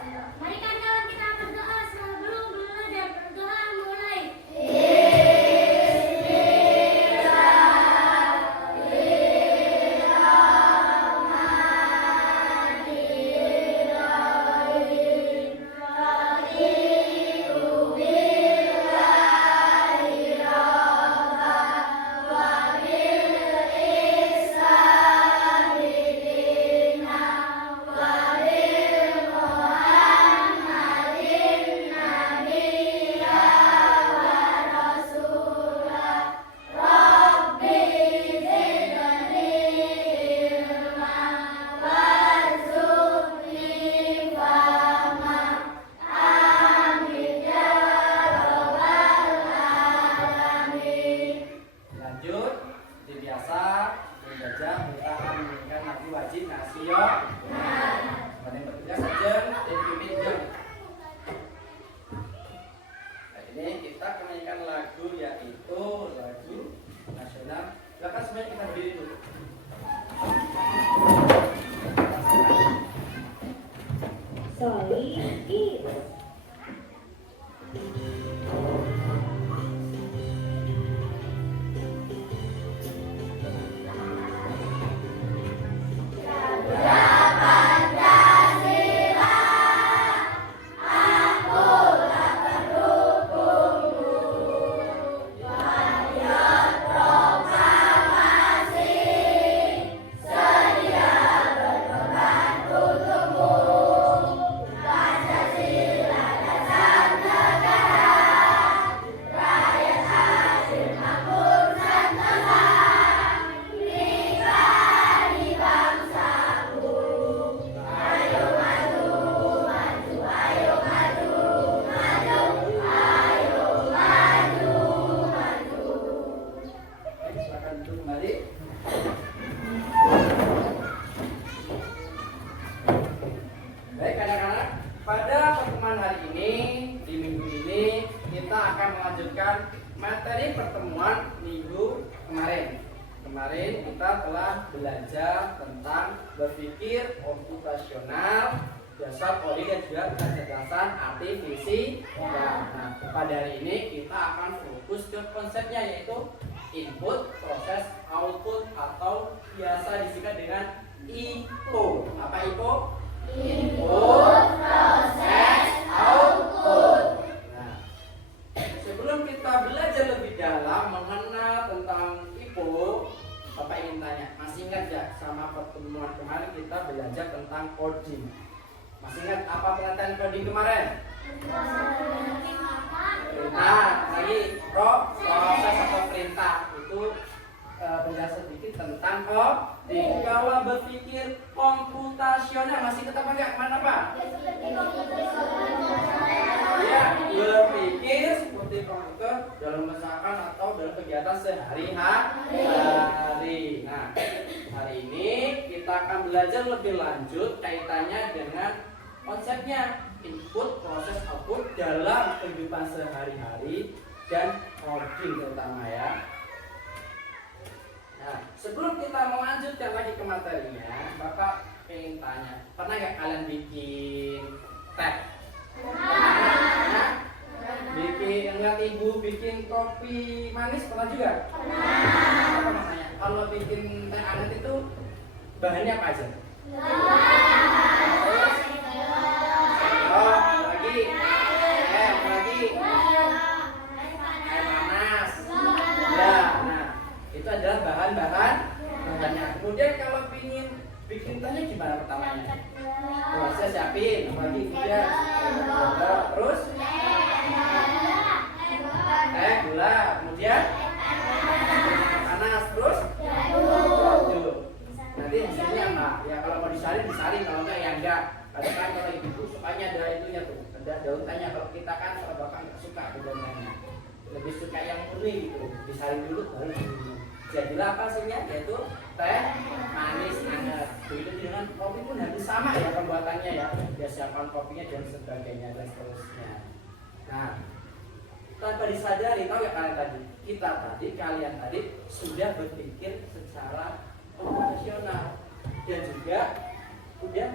Mari kawan kita berdoa sebelum belajar. Berdoa mulai. Materi pertemuan minggu kemarin. Kemarin kita telah belajar tentang berpikir komputasional, dasar kode dan juga kecerdasan artifisial. Nah, pada hari ini kita akan fokus ke konsepnya, yaitu input, proses, output, atau biasa disingkat dengan IPO. Apa IPO? Input, proses, output. Sebelum kita belajar lebih dalam mengenal tentang IPO, Bapak ingin tanya, masih ingat ya sama pertemuan kemarin kita belajar tentang coding? Masih ingat apa pengertian coding kemarin? Perintah, lagi proses atau perintah. Itu penjelasan sedikit tentang coding. Kalau berpikir komputasional masih tetap enggak? Mana Pak? Ya, berpikir seperti komputer dalam misalkan atau dalam kegiatan sehari-hari. Nah, hari ini kita akan belajar lebih lanjut kaitannya dengan konsepnya input, proses, output dalam kehidupan sehari-hari dan coding terutama ya. Nah, sebelum kita melanjutkan lagi ke materinya, Bapak ingin tanya, pernah nggak kalian bikin teh? Nah, ngeliat ibu bikin kopi manis pernah juga? Pernah. Apa namanya? Kalau bikin teh anget itu bahannya apa aja? Lagi air panas. Ya, nah itu adalah bahan-bahan bahannya. Kemudian kalau ingin bikin tehnya gimana pertamanya? Saya siapin, apalagi kemudian terus gula, kemudian panas, terus nanti hasilnya apa? Ya kalau mau disaring, kalau enggak ya enggak. Kadang kan kalau ibu sukanya ada itunya tuh, ada daun tehnya. Kalau kita kan kalau bapak nggak suka daun tehnya, lebih suka yang murni gitu, disaring dulu baru diminum. Jadilah apa hasilnya? Yaitu teh manis hangat. Begitu dengan kopi pun hampir sama ya pembuatannya ya. Dia siapkan kopinya dan sebagainya dan seterusnya. Nah, tanpa disadari, tahu ya kalian tadi sudah berpikir secara komputasional dan juga kemudian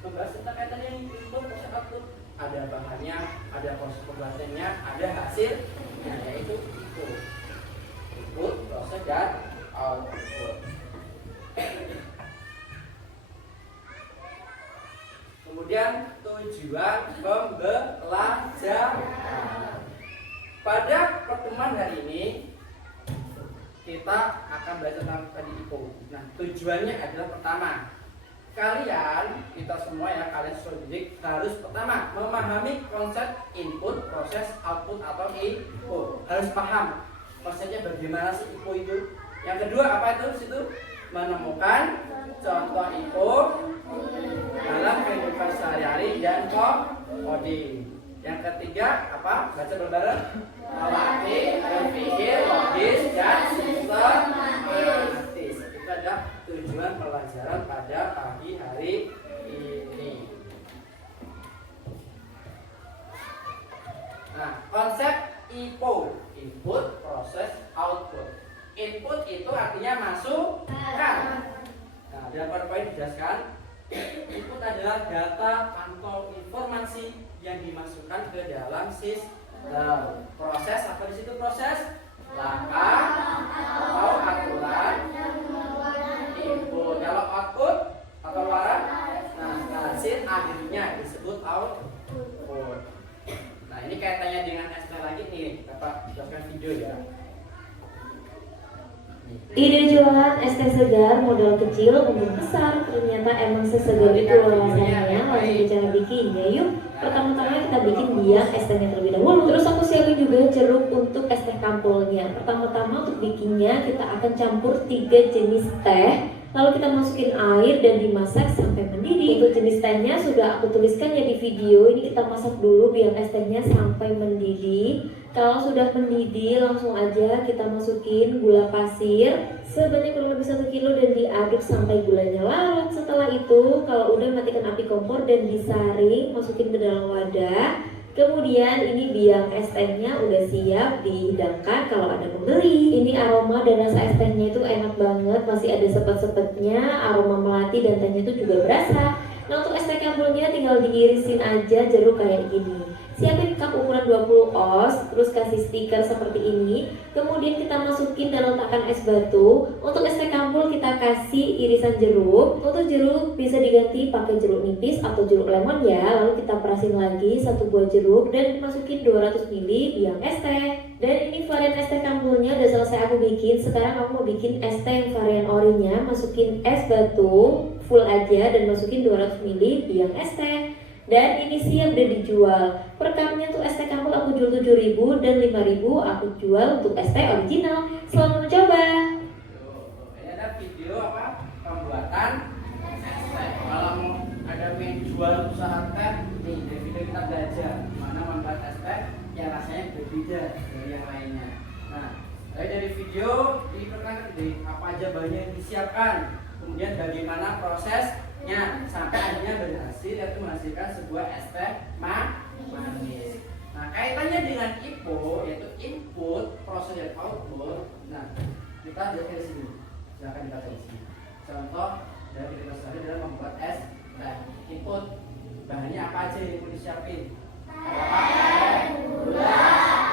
membahas tentang kaitannya yang input, proses, output ada bahannya, ada proses pembuatannya, ada hasilnya, yaitu input, proses, dan output. Kemudian tujuan pembelajaran. Pada pertemuan hari ini kita akan belajar tentang tadi IPO. Nah, tujuannya adalah pertama, kalian, kita semua ya, kalian siswa didik harus pertama memahami konsep input, proses, output atau IPO. Harus paham konsepnya bagaimana sih IPO itu. Yang kedua apa itu? Situ menemukan contoh IPO dalam kehidupan sehari-hari dan coding. Yang ketiga apa? Baca bareng-bareng. Melatih berpikir logis dan sistematis. Itu adalah tujuan pelajaran pada pagi hari ini. Nah, konsep IPO, input, proses, output. Input itu artinya masukkan. Nah, dalam PowerPoint dijelaskan, input adalah data atau informasi yang dimasukkan ke dalam sistem. Proses apa di situ? Proses langkah atau aturan input. Kalau output atau luaran, nah hasil akhirnya disebut output. Nah, ini kaitannya dengan ST lagi nih, Bapak jelaskan video ya. Ide jualan es teh segar modal kecil umur besar, ternyata emang sesegar itu loh rasanya. Langsung bicara bikinnya yuk. Pertama-tama kita bikin biang es tehnya terlebih dahulu. Terus aku siapin juga jeruk untuk es teh kampulnya. Pertama-tama untuk bikinnya kita akan campur 3 jenis teh. Lalu kita masukin air dan dimasak sampai mendidih. Untuk jenis tehnya sudah aku tuliskan ya di video. Ini kita masak dulu biang es tehnya sampai mendidih. Kalau sudah mendidih langsung aja kita masukin gula pasir sebanyak kurang lebih 1 kilo dan diaduk sampai gulanya larut. Setelah itu kalau udah matikan api kompor dan disaring, masukin ke dalam wadah. Kemudian ini biang es tehnya udah siap dihidangkan kalau ada pembeli. Ini aroma dan rasa es tehnya itu enak banget, masih ada sepet-sepetnya, aroma melati dan tehnya itu juga berasa. Nah, untuk es teh campurnya tinggal diirisin aja jeruk kayak gini. Siapin cup ukuran 20 oz, terus kasih stiker seperti ini. Kemudian kita masukin dan letakkan es batu. Untuk es teh campur kita kasih irisan jeruk. Untuk jeruk bisa diganti pakai jeruk nipis atau jeruk lemon ya. Lalu kita perasin lagi 1 buah jeruk dan dimasukin 200 ml biang es teh. Dan ini varian es teh campurnya udah selesai aku bikin. Sekarang aku mau bikin es teh yang varian orinya. Masukin es batu full aja dan masukin 200 ml biang es teh. Dan ini siap udah dijual. Per cupnya tuh es teh campur aku jual 7.000 dan 5.000 aku jual untuk es teh original. Selamat mencoba. Ini ada video apa? Pembuatan es teh. Kalau mau ada yang jual usaha teh, nih dari video kita belajar gimana membuat es teh yang rasanya berbeda dari yang lainnya. Nah, dari video diperkenalkan apa aja bahan yang disiapkan, kemudian bagaimana prosesnya sampai akhirnya berhasil yaitu menghasilkan sebuah es teh manis. Nah, kaitannya dengan IPO yaitu input, proses, dan output. Nah, kita lihat di sini. Silakan kita lihat di sini. Contoh dari kita sehari dalam membuat es teh. Input bahannya apa aja yang perlu disiapin? Gula,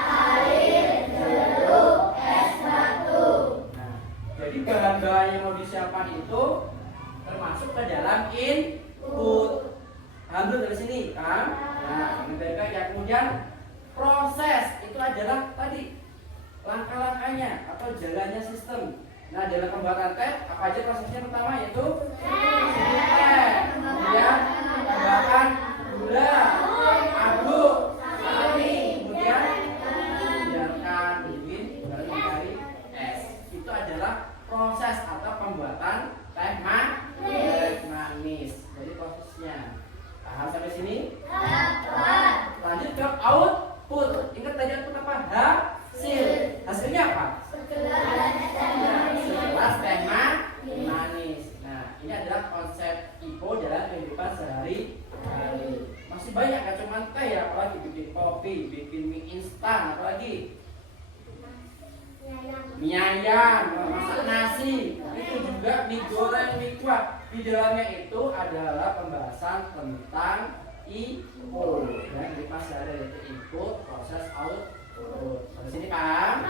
air, jeruk, es batu. Nah, jadi bahan-bahan yang mau disiapkan itu termasuk ke dalam input. Ambil dari sini kan? Nah, mereka ya. Kemudian proses itu adalah tadi langkah-langkahnya atau jalannya sistem. Nah, dalam pembuatan teh apa aja prosesnya? Pertama yaitu teh, kemudian tambahkan gula, aduk, saring, kemudian biarkan dingin baru mencari es. Itu adalah proses atau pembuatan teh manis. Jadi prosesnya. Paham sampai sini? Lanjut ke output. Ingat tadi output apa? Hasil. Hasilnya apa? Segelas teh manis. Nah, ini adalah konsep IPO dalam kehidupan sehari-hari. Masih banyak, gak cuma teh ya, apalagi bikin kopi, bikin mie instan, apalagi mie ayam, masak nasi, itu juga mie goreng, mie kuah. Di dalamnya itu adalah pembahasan tentang input dan di pas ada yaitu input, proses output. Sampai sini paham?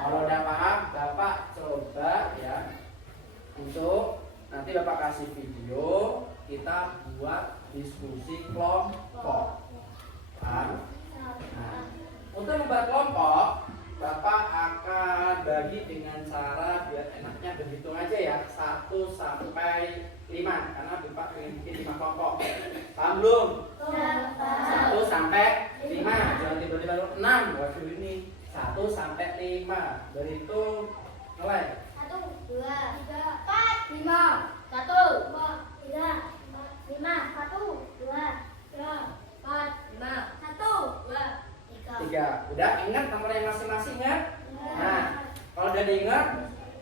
Kalau udah paham, Bapak coba ya untuk nanti Bapak kasih video, kita buat diskusi kelompok. Paham? Nah, untuk membuat kelompok, Bapak akan bagi dengan cara biar enaknya berhitung aja ya, 1 sampai 5 karena Bapak pengen bikin 5 kelompok. Paham belum? 1 sampai 5, jangan tiba-tiba 6. Waduh ini 1 sampai 5. Berhitung mulai. 1, 2, 3, 4, 5. 1, 2, 3, 4, 5. 1, 2, 3, 4, 5. 1, 2, 3. Udah ingat nomornya masing-masing ya? Nah, kalau udah diingat,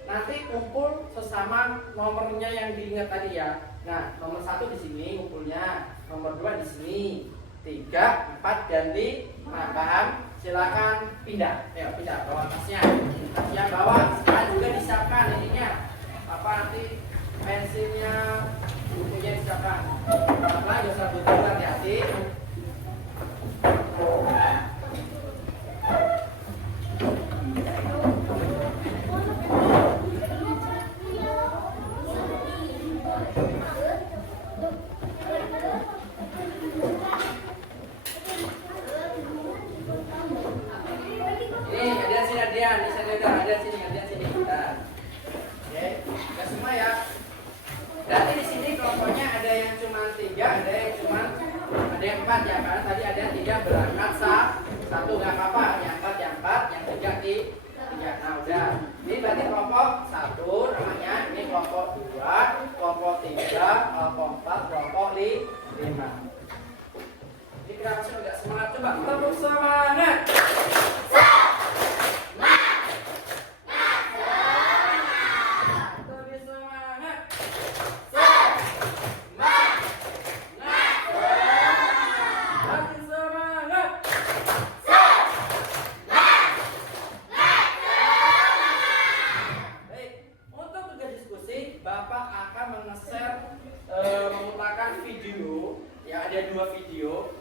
nanti kumpul sesama nomornya yang diingat tadi ya. Nah, nomor 1 di sini kumpulnya, nomor 2 di sini, 3, 4 dan 5. Paham? Silakan pindah. Ayo pindah bawa tasnya. Tasnya bawa. Sekarang juga disiapkan ininya. Apa nanti pensilnya, bukunya disiapkan. Apa nggak usah butuh, hati-hati. Ya karena tadi ada 3 berangkat satu nggak apa-apa, yang 4, yang 3 di 3. Nah udah, ini berarti kelompok 1 namanya, ini kelompok 2, kelompok 3, kelompok 4, kelompok 5. Ini kenapa sih nggak semangat? Coba tepuk semangat.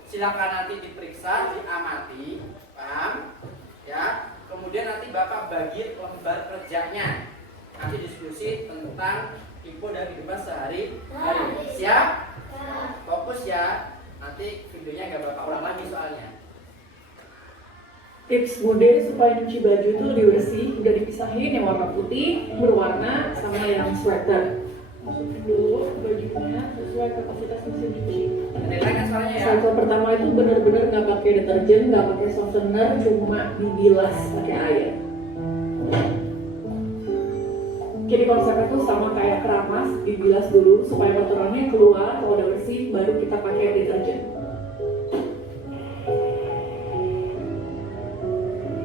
Silakan nanti diperiksa, diamati, paham? Ya. Kemudian nanti Bapak bagi lembar kerjanya. Nanti diskusi tentang info dari kehidupan sehari-hari. Siap? Fokus ya. Nanti videonya nggak Bapak ulang lagi soalnya. Tips Bude supaya nyuci baju itu lebih bersih, udah dipisahin yang warna putih, berwarna, sama yang sweater. Masukin dulu bajunya sesuai kapasitas mesin cuci. Cycle pertama itu benar-benar nggak pakai deterjen, nggak pakai softener, cuma dibilas pakai air. Jadi konsepnya tuh sama kayak keramas, dibilas dulu supaya kotorannya keluar. Kalau udah bersih, baru kita pakai deterjen.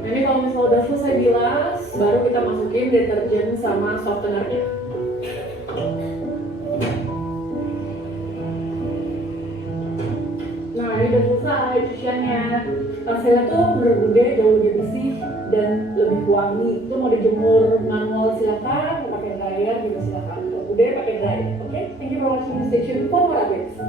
Ini kalau misalnya udah selesai bilas, baru kita masukin deterjen sama softenernya. Nah ini udah selesai cuciannya. Hasilnya tuh menurut Bude jauh lebih bersih dan lebih wangi. Itu mau dijemur manual silakan, mau pakai dryer juga silakan. Kalau Bude pakai dryer. Oke, thank you for watching the station for more updates.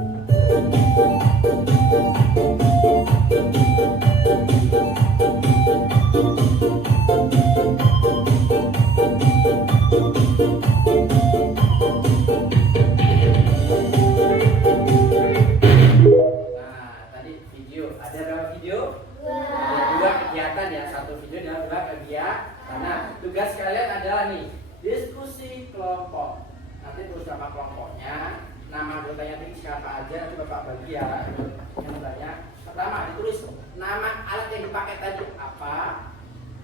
Tugas kalian adalah nih diskusi kelompok. Nanti terus nama kelompoknya, nama anggotanya siapa aja, nanti Bapak bagi ya. Yang banyak. Pertama ditulis nama alat yang dipakai tadi apa,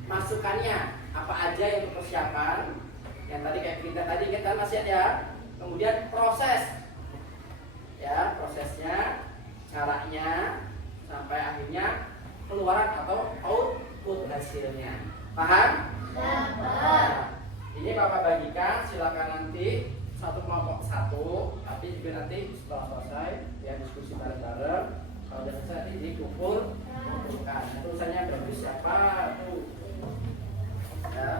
masukannya apa aja yang dipersiapkan. Yang tadi kayak kita tadi kita masih ada. Kemudian proses, ya prosesnya, caranya, sampai akhirnya keluaran atau output hasilnya. Paham? Nah, ini Bapak bagikan, silakan nanti satu kelompok satu, tapi juga nanti setelah selesai ya diskusi bareng-bareng. Kalau sudah selesai nanti dikumpul, nah, tulisannya bagus siapa tuh, ya.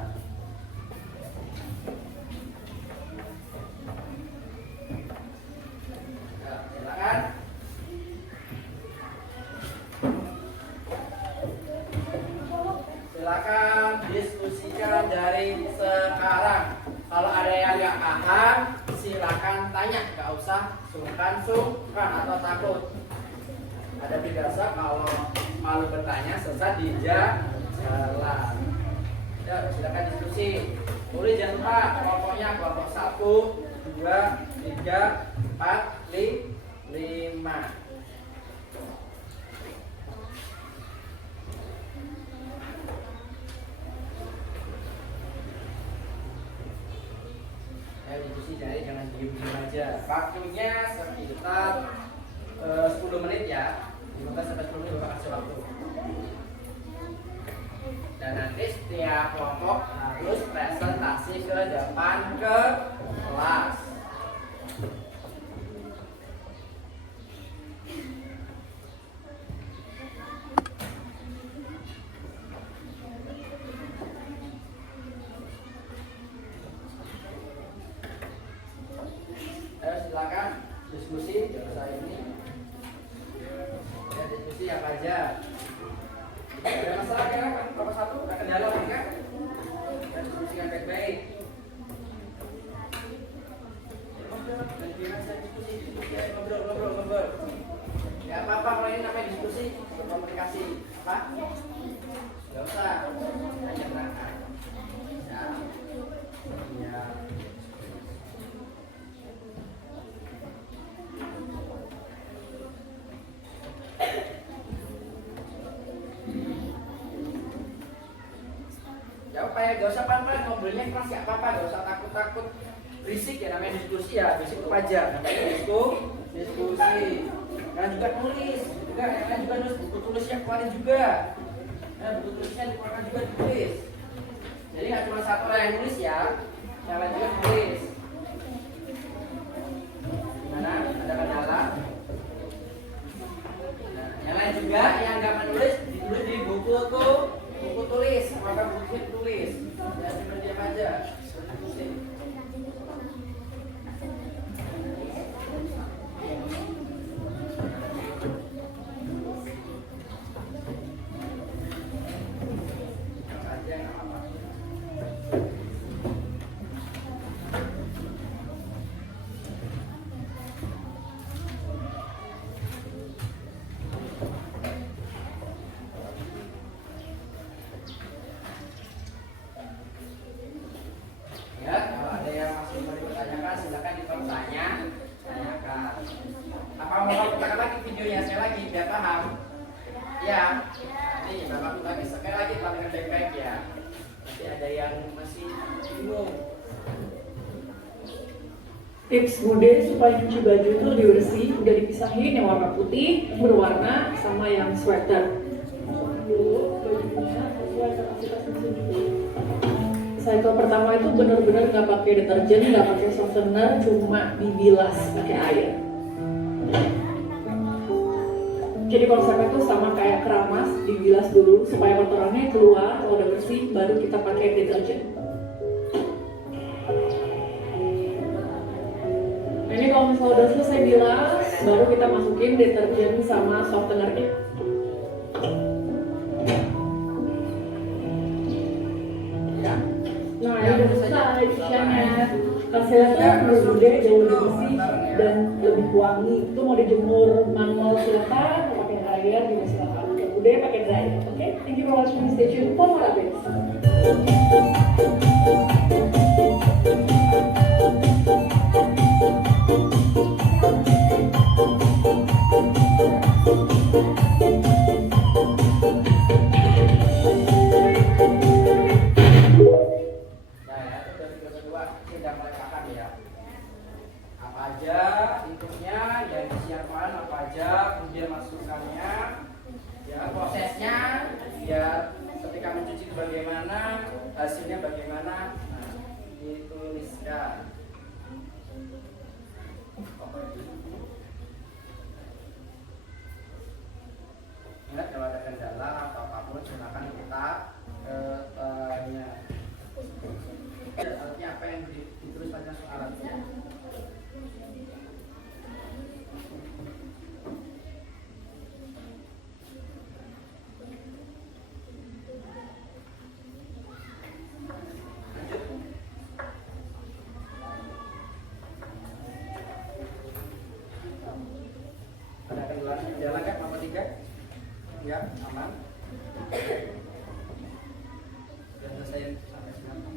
Nah, silakan. silakan diskusikan dari sekarang. Kalau ada yang nggak paham, silakan tanya, nggak usah sungkan atau takut. Ada biasa kalau malu bertanya sesat di jalan. Ya, silakan diskusi. Boleh jangan lupa kelompoknya kelompok 1, 2, 3, 4, 5. Diskusi, jadi jangan diem-diem aja. Waktunya sekitar 10 menit ya. 15 sampai 10 menit Bapak kasih waktu. Dan nanti setiap kelompok harus presentasi ke depan kelas. Ayo silakan diskusi bahasa ini. Ya, diskusi apa aja. Ada masalah kan? Kelompok 1 ada kendala kan? Dan diskusikan baik-baik. Ngobrol. Ya apa-apa kalau ini namanya diskusi, komunikasi. Apa? Gak usah. Hanya berangkat. Ya. Ya apa ya, gak usah pelan-pelan, ngobrolnya keras gak apa-apa, gak usah takut-takut berisik ya, namanya diskusi ya, berisik itu wajar, namanya diskusi. Kalian juga nulis, juga kalian juga nulis buku tulisnya keluarin juga. Nah, buku tulisnya dikeluarkan juga ditulis. Jadi nggak cuma satu orang yang nulis ya, yang lain juga nulis. Gimana? Ada kendala? Nah, yang lain juga yang nggak menulis ditulis di buku tuh. Buku tulis, maka buku tulis. Ya, seperti apa aja. Diskusi. Ya, kalau ada yang masih mau dipertanyakan, silakan dipertanyakan. Apa mau putar lagi videonya saya lagi biar paham? Ya, ini Bapak putar lagi sekali lagi dengan baik-baik ya. Nanti ada yang masih bingung. Tips Bude supaya cuci baju itu lebih bersih, udah dipisahin yang warna putih, berwarna, sama yang sweater. Masukin dulu bajunya sesuai kapasitas mesin cuci. Cycle pertama itu benar-benar nggak pakai deterjen, nggak pakai softener, cuma dibilas pakai air. Jadi konsepnya itu sama kayak keramas, dibilas dulu supaya kotorannya keluar. Kalau udah bersih, baru kita pakai deterjen. Nah, ini kalau misalnya udah selesai bilas, baru kita masukin deterjen sama softenernya. Ya. Nah, ini udah selesai cuciannya. Hasilnya tuh menurut Bude jauh lebih bersih dan lebih wangi. Itu mau dijemur manual silakan, mau pakai dryer juga silakan. Ya, Bude pakai dryer. Oke, thank you for watching. Stay tuned for more updates. Tidak mulai paham ya. Apa aja inputnya, yang disiapkan apa aja, kemudian masukannya, ya prosesnya, ya ketika mencuci itu bagaimana, hasilnya bagaimana, nah, dituliskan. Ingat kalau ada kendala atau apapun silakan kita tanya. Alatnya apa yang ditulis pada alatnya? Ya, aman. Sudah selesai sampai sini.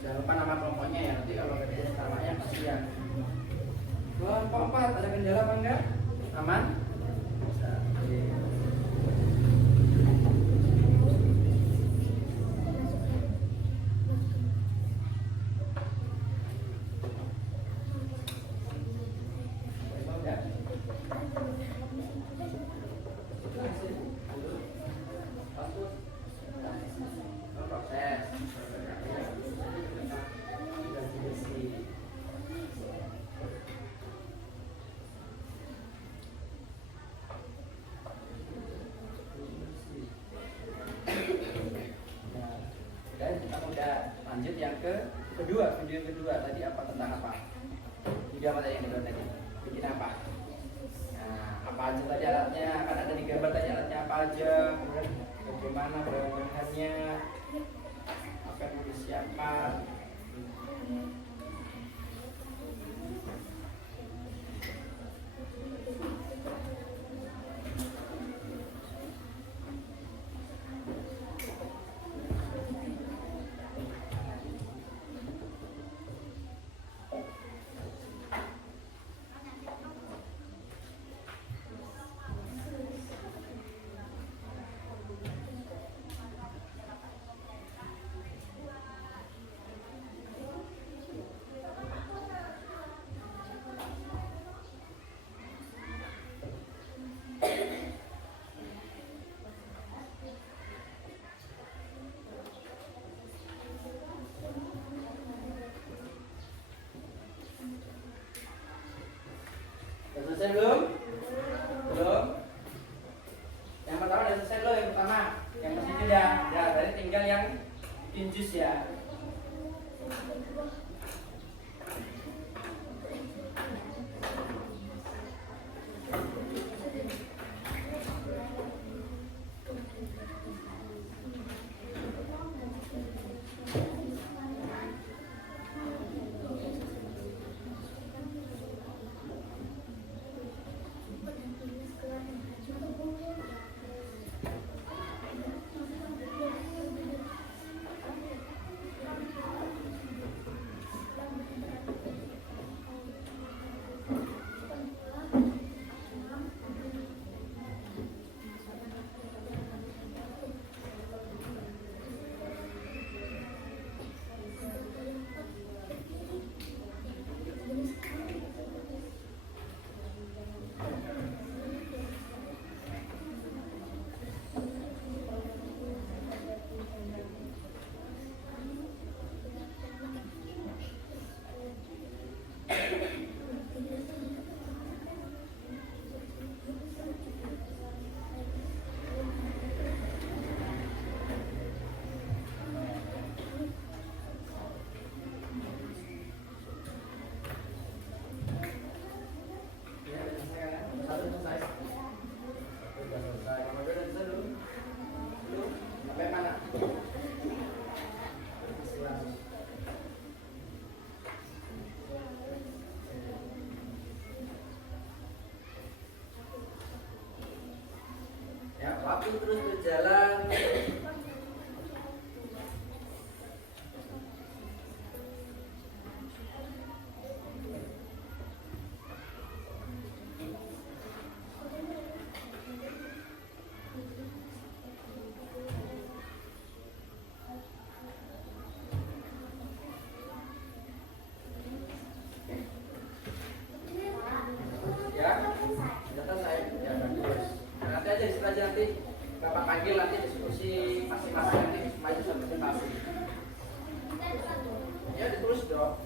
Jangan lupa nama kelompoknya ya, nanti kalau ada namanya kasihan. Kelompok 4, ada kendala apa enggak? Aman? Bisa. Oke. Dan kita udah lanjut yang kedua, video yang kedua tadi apa tentang apa? Video apa tadi yang kedua tadi? Bikin apa? Nah, apa aja tadi alatnya? Kan ada di gambar tadi alatnya apa aja, kemudian bagaimana bahan-bahannya, apa yang mau disiapkan. Sudah selesai belum? Belum? Yang pertama sudah selesai belum? Yang pertama, yang mesin sudah. Ya, berarti tinggal yang bikin jus ya. Waktu terus berjalan. Ya, sudah selesai. Ya, bagus. Nanti aja istilah nanti Bapak panggil nanti diskusi masing-masing nanti maju presentasi. Ya ditulis dong.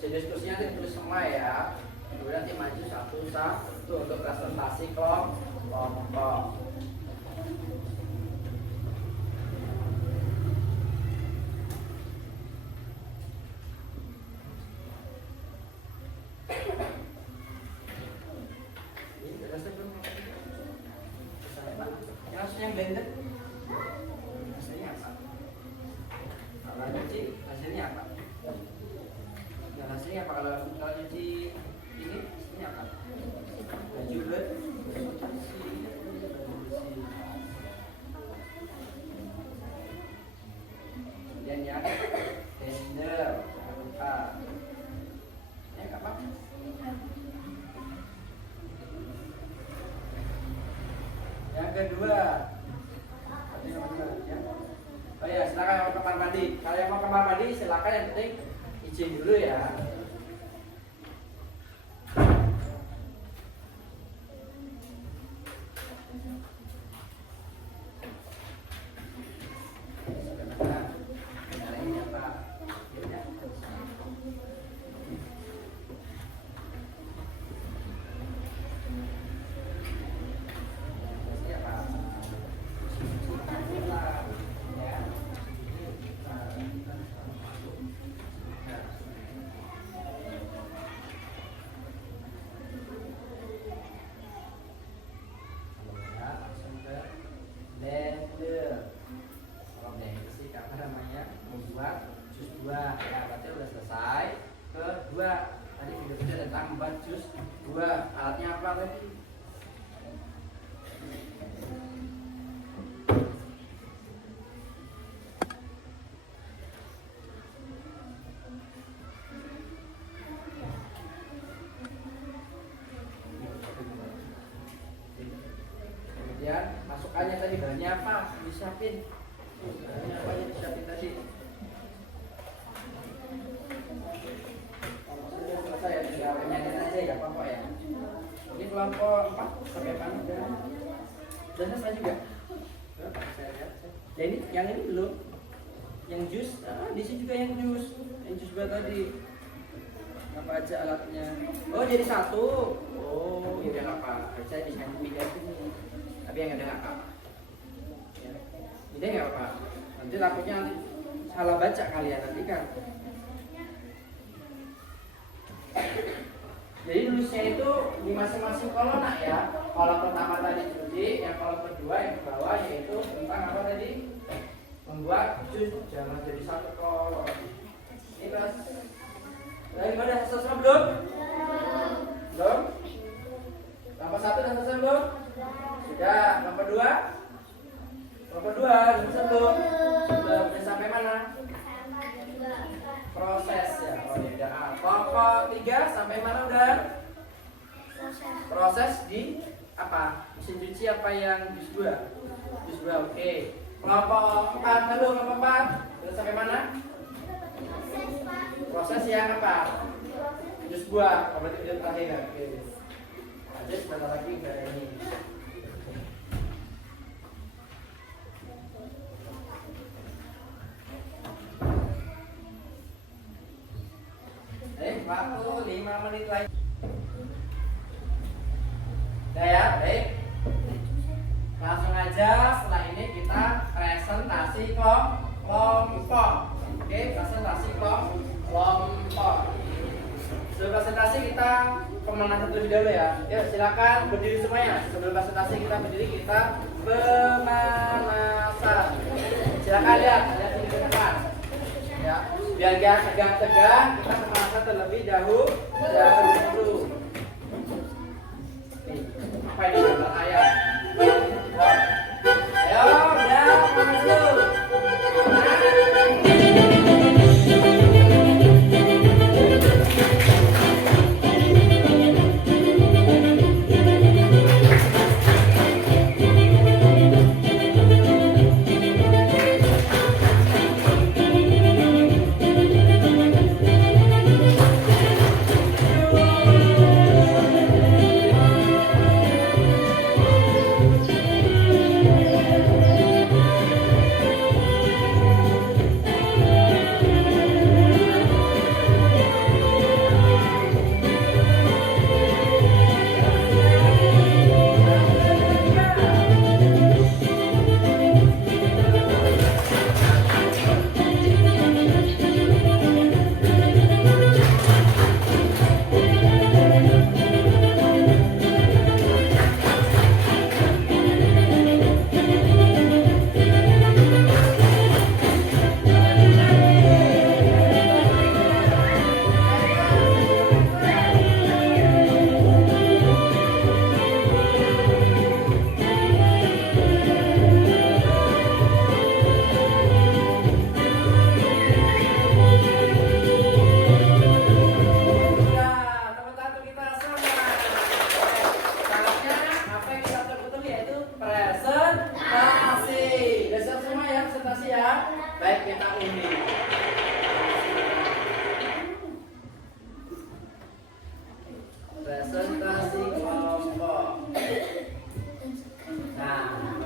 Si diskusinya nanti ditulis semua ya. Kemudian nanti maju satu-satu untuk presentasi kelompok. Yang blended hasilnya apa? Kalau nyuci hasilnya apa? Nah, hasilnya apa kalau nyuci ini kedua. Ya. Oh ya, silakan mau ke kamar mandi. Kalau yang mau ke kamar mandi silakan, yang penting izin dulu ya. Ya, berarti udah selesai. Kedua, tadi video tentang membuat jus 2. Alatnya apa tadi? Kemudian masukannya tadi bahannya apa? Disiapin. Bahannya apa yang disiapin tadi? Saya tinggal penyanyian aja ya Pak ya. Ini kelompok 4 sampai mana udah selesai juga. Saya lihat. Ya ini yang ini belum. Yang jus, di sini juga yang jus. Yang jus buat tadi. Apa aja alatnya? Oh jadi 1. Oh ya udah nggak apa. Saya bisa pindah sini. Tapi yang ada nggak apa. Ya. Ini nggak apa. Nanti takutnya salah baca kalian nanti kan. Jadi nulisnya itu di masing-masing kolom ya. Kolom pertama tadi cuci, yang kolom kedua yang bawah yaitu tentang apa tadi? Membuat jus. Jangan jadi 1 kolom. Ini kelas. Lagi pada selesai belum? Belum? Nomor 1 dan selesai belum? Sudah. Nomor 2? Nomor 2 sudah selesai belum? Sudah sampai mana? Proses ya. Oh ya udah. Pokok 3 sampai mana udah? Proses di apa? Mesin cuci apa yang jus 2? Jus 2 oke. Kelompok 4 dulu, kelompok 4 sudah sampai mana? Proses yang apa? Jus 2. Oh, berarti video terakhir kan? Oke. Aja sebentar lagi udah ini. Waktu 5 menit lagi. Udah ya, baik. Langsung aja setelah ini kita presentasi kelompok. Oke, presentasi kelompok. Sebelum presentasi kita pemanasan terlebih dahulu ya. Yuk silakan berdiri semuanya. Sebelum presentasi kita berdiri, kita pemanasan. Silakan lihat sini ke depan. Ya, biar gak tegak-tegak, kita pemanasan terlebih dahulu. Nih, apa ini gambar ayam? Ayo, udah panas dulu. Dua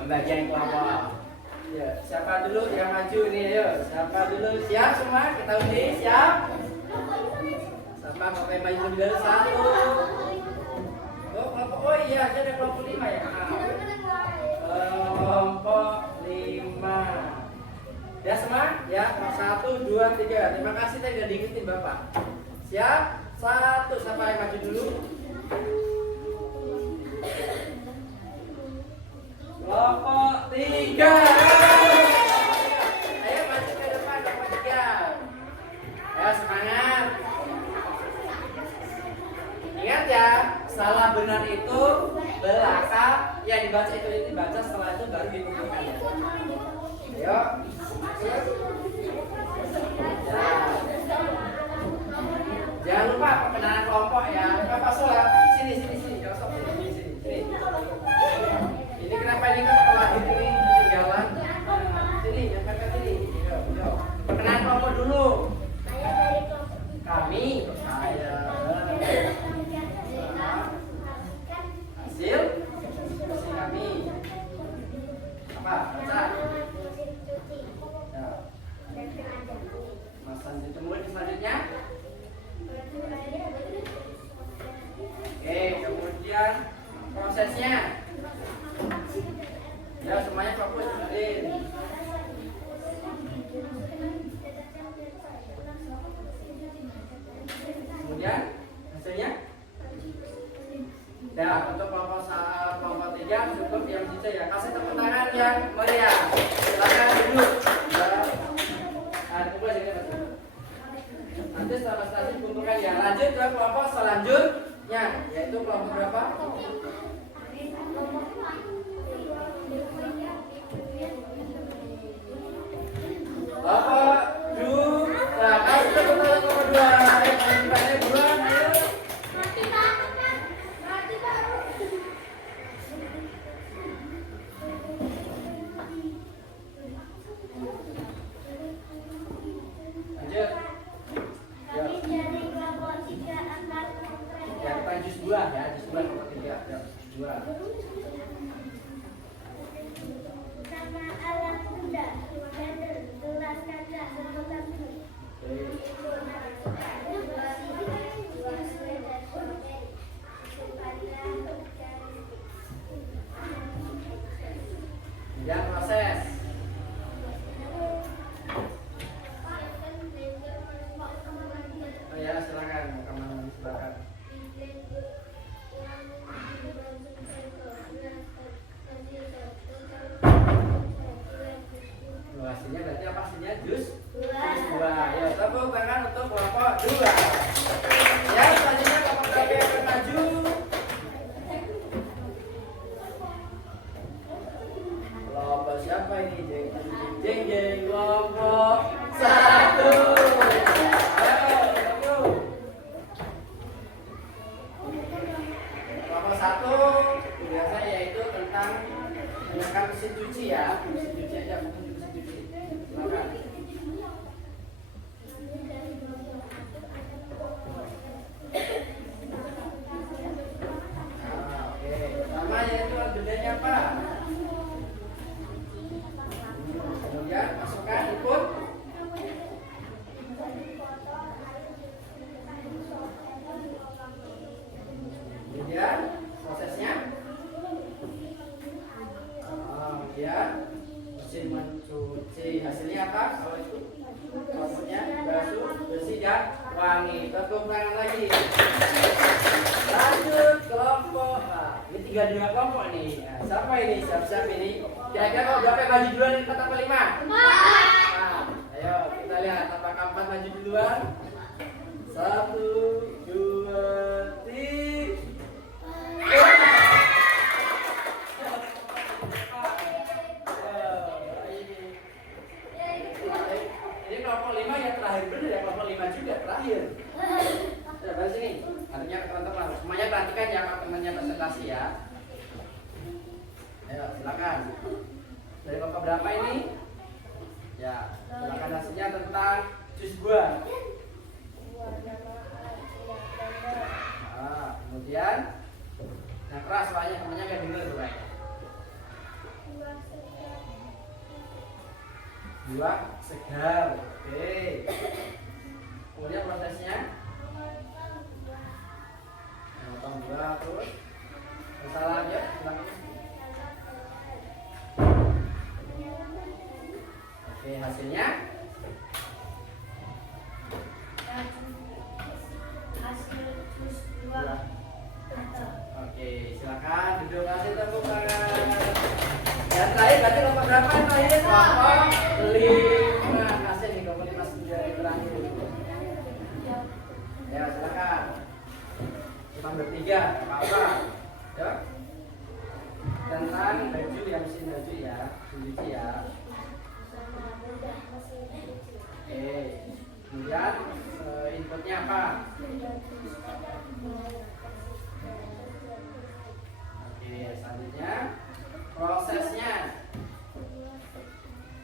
pembagian kelompok. Ya, siapa dulu yang maju nih? Ayo, siapa dulu? Siap semua? Kita undi, siap? Siapa pakai maju dulu? 1. Oh iya, ada kelompok 5 ya? Kelompok 5. Ya semua? Ya, 1, 2, 3. Terima kasih tadi udah diikutin Bapak. Siap? 1. Siapa yang maju dulu? Kelompok 3. Ayo maju ke depan kelompok 3. Ya semangat. Ingat ya, salah benar itu belakang yang dibaca itu dibaca, setelah itu baru dikumpulkan ya. Ayo. Jangan lupa perkenalan kelompok ya. Bapak Sola, sini. Jangan stop sini. Ini kenapa ini kan telah ini ketinggalan? Sini, yang kakak sini. Yo. Perkenalan kelompok dulu. Kami, saya. Hasil kami. Apa? Baca. Ya. Mas Santi temuin selanjutnya. Oke, kemudian prosesnya. Ya, semuanya fokus dengerin. Kemudian hasilnya. Ya, untuk kelompok 3 cukup yang bisa ya. Kasih tepuk tangan yang meriah. Silakan duduk. Tunggu sini Mas. Nanti setelah dikumpulkan ya. Lanjut ke kelompok selanjutnya, yaitu kelompok berapa? Kelompok 2. Kasih tepuk tangan kelompok 2. Ayo, buruan, ayo. Lanjut. Ya, bukan jus buah ya, jus buah kelompok 3. Ya, jus buah. Sama alat benda, blender, gelas kaca, sedotan minum. Kemudian proses. Oh ya, silakan rekaman silakan. Hasilnya berarti apa hasilnya? Jus buah. Ya, tepuk tangan untuk kelompok 2. Ya, selanjutnya kelompok berapa yang akan maju? Kelompok siapa ini? Jeng. Kelompok 1. Ayo, kelompok 1 biasa yaitu tentang menggunakan mesin cuci ya. Mesin cuci aja, bukan mesin cuci. Silakan. Oke. Pertama yaitu bedanya apa? Kemudian masukkan input. Kemudian prosesnya. Kemudian mesin mencuci hasilnya apa? Kalau itu maksudnya basuh, bersih dan wangi. Tepuk tangan lagi. Lanjut kelompok. Ini 3 kelompok nih. Nah, siapa ini? Siap ini. Kira-kira kalau berapa yang maju duluan di tempat 5? Ayo kita lihat apakah 4 maju duluan. 1, 2, 3. Ini kelompok 5 yang terakhir benar ya, kelompok 5 juga terakhir. Ya, dari sini. Artinya teman-teman semuanya perhatikan ya kalau temannya presentasi ya. Ayo silakan. Dari kelompok berapa ini? Ya, silakan hasilnya tentang jus buah. Kemudian yang keras soalnya temannya nggak dengar tuh. Buah segar. Oke. Kemudian prosesnya potong buah terus masalah ya. Oke, hasilnya hasil jus buah. oke, silakan duduk, kasih tepuk tangan. Yang terakhir berarti kelompok berapa yang terakhir? Kelompok 5. Kasih nih kelompok 5 sudah yang terakhir. Ya, silakan. Cuma bertiga, nggak apa-apa. Ya. Tentang baju ya, mesin baju ya, cuci ya. Oke. Kemudian inputnya apa? Oke, selanjutnya prosesnya.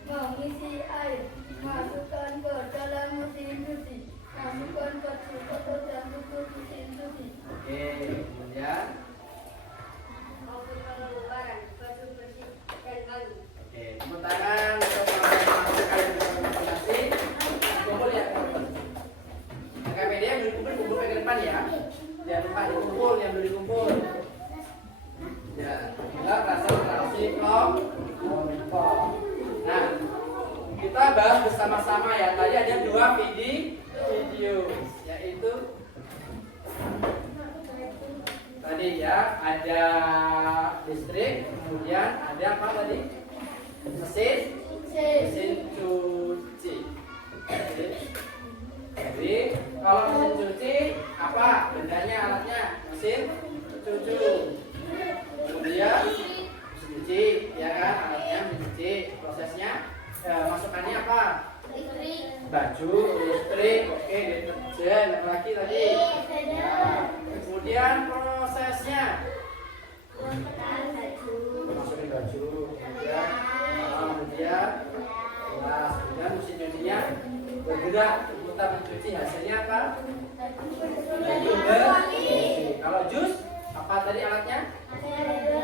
Mengisi air, masukkan ke dalam mesin cuci, masukkan ke cuci dan tutup mesin cuci. Oke, kemudian Mengeluarkan baju bersih dan baru. oke, tepuk tangan untuk masuk kalian berkomunikasi. Kumpul ya, kumpul. Yang media yang kumpul ke depan ya. Jangan lupa dikumpul, yang belum dikumpul. Ya, kita presentasi kelompok. Nah, kita bahas bersama-sama ya. Tadi ada 2 video, yaitu tadi ya ada listrik, kemudian ada apa tadi? Mesin cuci. Jadi kalau mesin cuci apa bendanya, alatnya? Mesin cuci. Kemudian mesin cuci, ya kan? Alatnya mesin cuci. Prosesnya masukannya apa? Baju, listrik, oke, deterjen, apa lagi tadi? Ya. Kemudian prosesnya masukin baju, kemudian kemudian mesin cucinya bergerak berputar mencuci, hasilnya apa? Baju bersih. Kalau jus apa tadi alatnya?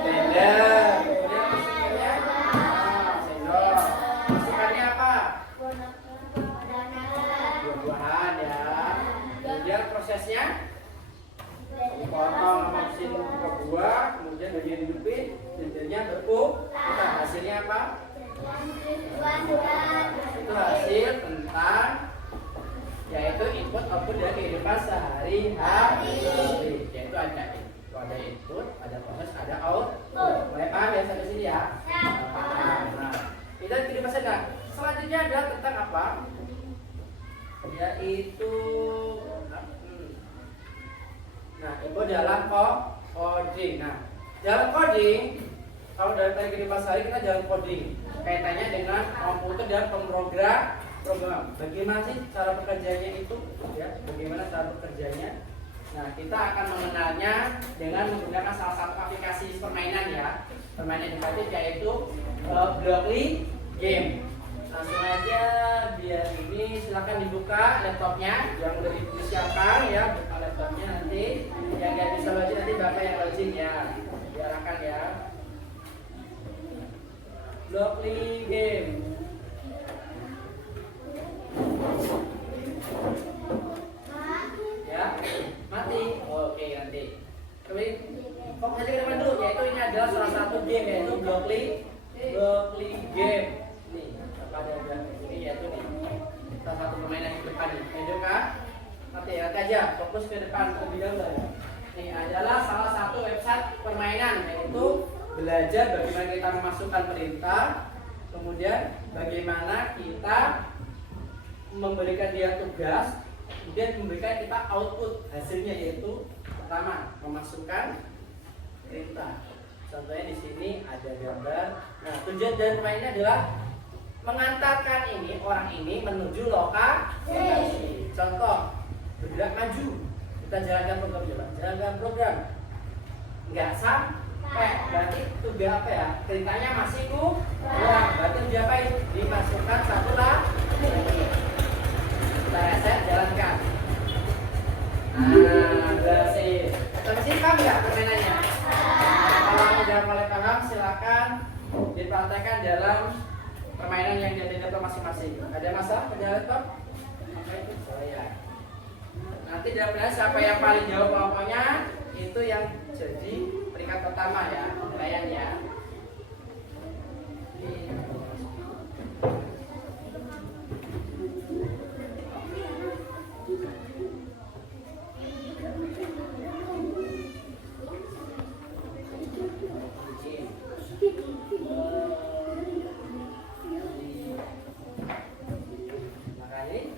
Blender. Kemudian mesinnya sendok. Masukannya apa? Buah-buahan ya. Kemudian prosesnya potong mesin ke buah, kemudian bagian hidupin, blendernya berputar. Hasilnya apa? Itu hasil tentang yaitu input output dari kehidupan sehari-hari. Yaitu ada input, ada proses, ada output. Mulai paham ya sampai sini ya? Paham. Nah, itu kehidupan sehari. Selanjutnya adalah tentang apa? Yaitu itu dalam coding. Nah, dalam coding, kalau dari tadi kehidupan sehari kita dalam coding kaitannya dengan komputer dan program. Bagaimana sih cara bekerjanya itu? Ya, bagaimana cara bekerjanya? Nah, kita akan mengenalnya dengan menggunakan salah satu aplikasi permainan ya, permainan edukatif yaitu Blockly Game. Langsung aja biar ini silakan dibuka laptopnya yang udah disiapkan ya, buka laptopnya nanti yang nggak bisa login nanti bapak yang login ya, diarahkan ya. Blockly Game. Ya, mati. Oke, nanti. Kemudian fokus aja ke depan dulu, yaitu ini adalah salah satu game yaitu Blockly Game. Nih, pada ini yaitu nih salah satu permainan di depan nih. Lanjut kah? Nanti aja fokus ke depan terlebih dahulu. Ini adalah salah satu website permainan yaitu belajar bagaimana kita memasukkan perintah, kemudian bagaimana kita memberikan dia tugas, kemudian memberikan kita output hasilnya yaitu pertama memasukkan perintah. Contohnya di sini ada gambar. Nah, tujuan dari permainannya adalah mengantarkan orang ini menuju lokasi. Contoh, bergerak maju. Kita jalankan program coba. Jalankan program. Enggak sampai. Berarti tugas apa ya? Perintahnya masih kurang. Berarti diapain? Dimasukkan satu lagi. Kita reset, jalankan. Nah, berhasil. Sampai sini paham nggak permainannya? Kalau udah mulai paham, silakan dipraktekkan dalam permainan yang ada di laptop masing-masing. Ada masalah pada laptop? Apa itu? Saya. Nanti dalam pertanyaan siapa yang paling jauh kelompoknya itu yang jadi peringkat pertama ya, penilaiannya.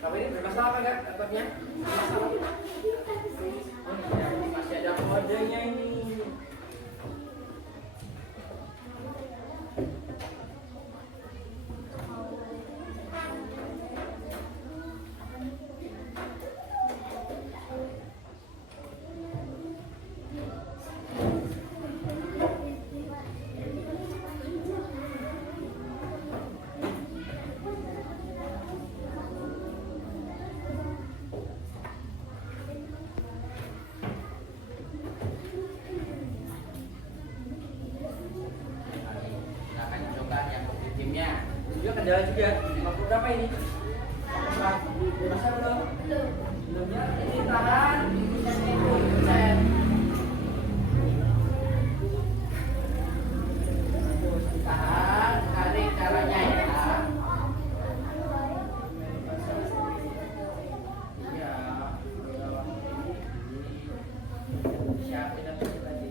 Kamu ini bermasalah apa enggak laptopnya? Bermasalah? Oh iya, masih ada kodenya ini. Juga kendala juga. Mampu berapa ini? Masa belum? Belumnya ini tahan. Set. Tahan. Tarik caranya ya. Ya. Siapin apa tadi?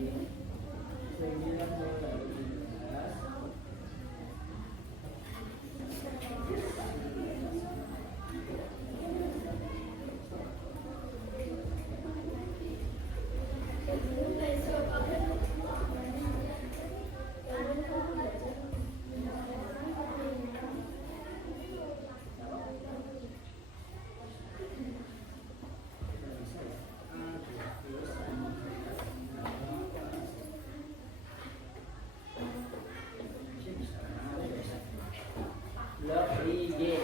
9.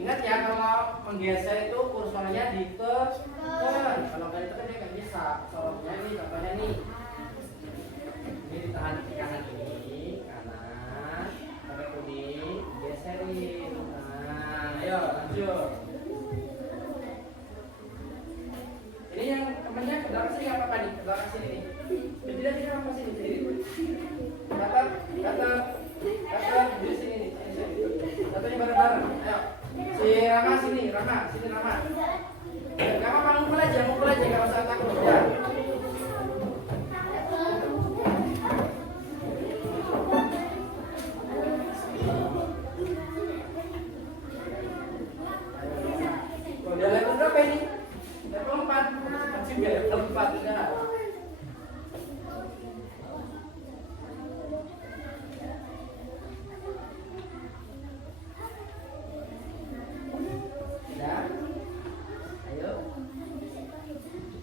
Ingat ya, kalau menggeser itu kursornya ditekan. Kalau nggak ditekan dia nggak bisa. Contohnya nih, ini ditahan di kanan ini, kanan, sampai kuning, geserin. Nah, ayo lanjut. Ini yang temennya ke belakang sini apa nih? Ke belakang sini nih. Tidak apa sini sini. Datang di sini nih. Datangnya bareng-bareng. Ayo. Si Rama sini Rama. Gak apa-apa, ngumpul aja, gak usah takut ya. Udah level berapa ini? Level 4. Juga level 4 udah.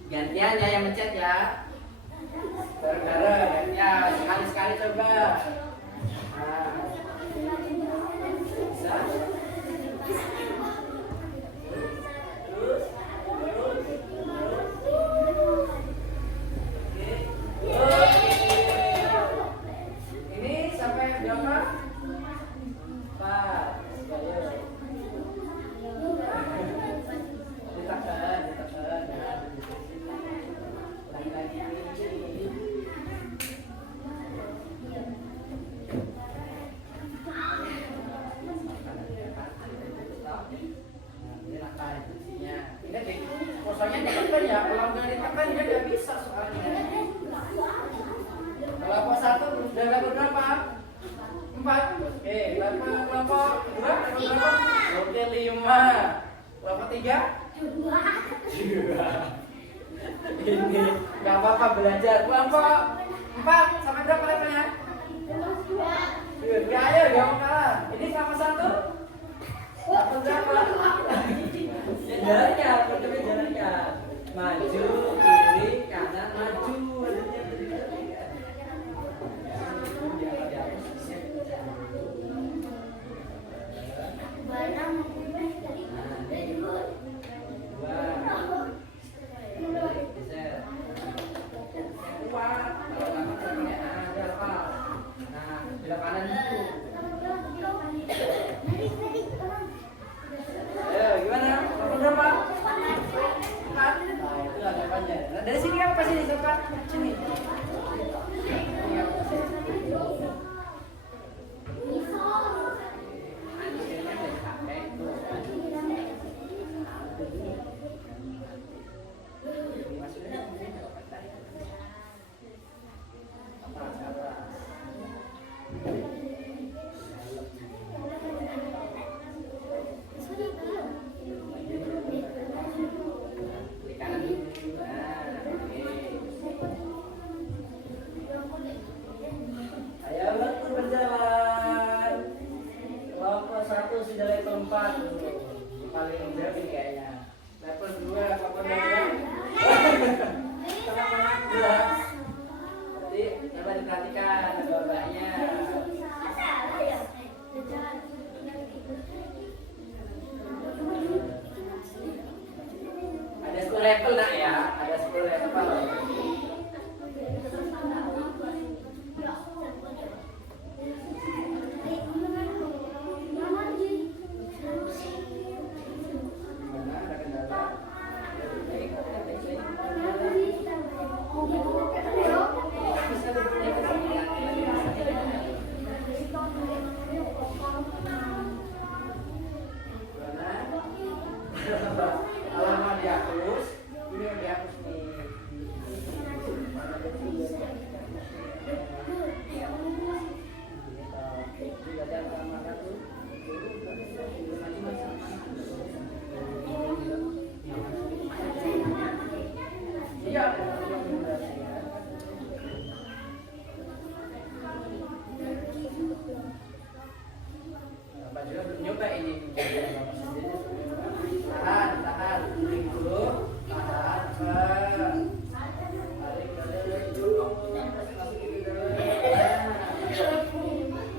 Gantian ya yang mencet ya. Bareng-bareng ya, sekali-sekali coba. Nah. Bisa? Oke. Ini sampai berapa? 4. Ditekan ya. Soalnya ditekan ya, kalau nggak ditekan dia nggak bisa soalnya. Kelompok 1 udah level berapa? 4. Oke, kelompok 2 level berapa? Oke, 5. Kelompok 3? 2. Ini nggak apa-apa belajar. Kelompok 4 sampai berapa levelnya? 2. Ayo, gak mau kalah. Ini sama 1? Level berapa? Jalannya, maju, kiri, kanan, maju. sudah level 4 tuh. Paling berapa nih kayaknya? Level 2 apa level 2? Jadi coba diperhatikan babaknya. Ada 10 level nak ya, ada 10 level. Gimana, ada kendala? Baik, bisa berpunya kalau mau dihapus, ini yang dihapus nih. Iya. Bapak juga belum nyoba ini. Tahan, tuling dulu, tahan, tarik dulu, masukin dulu.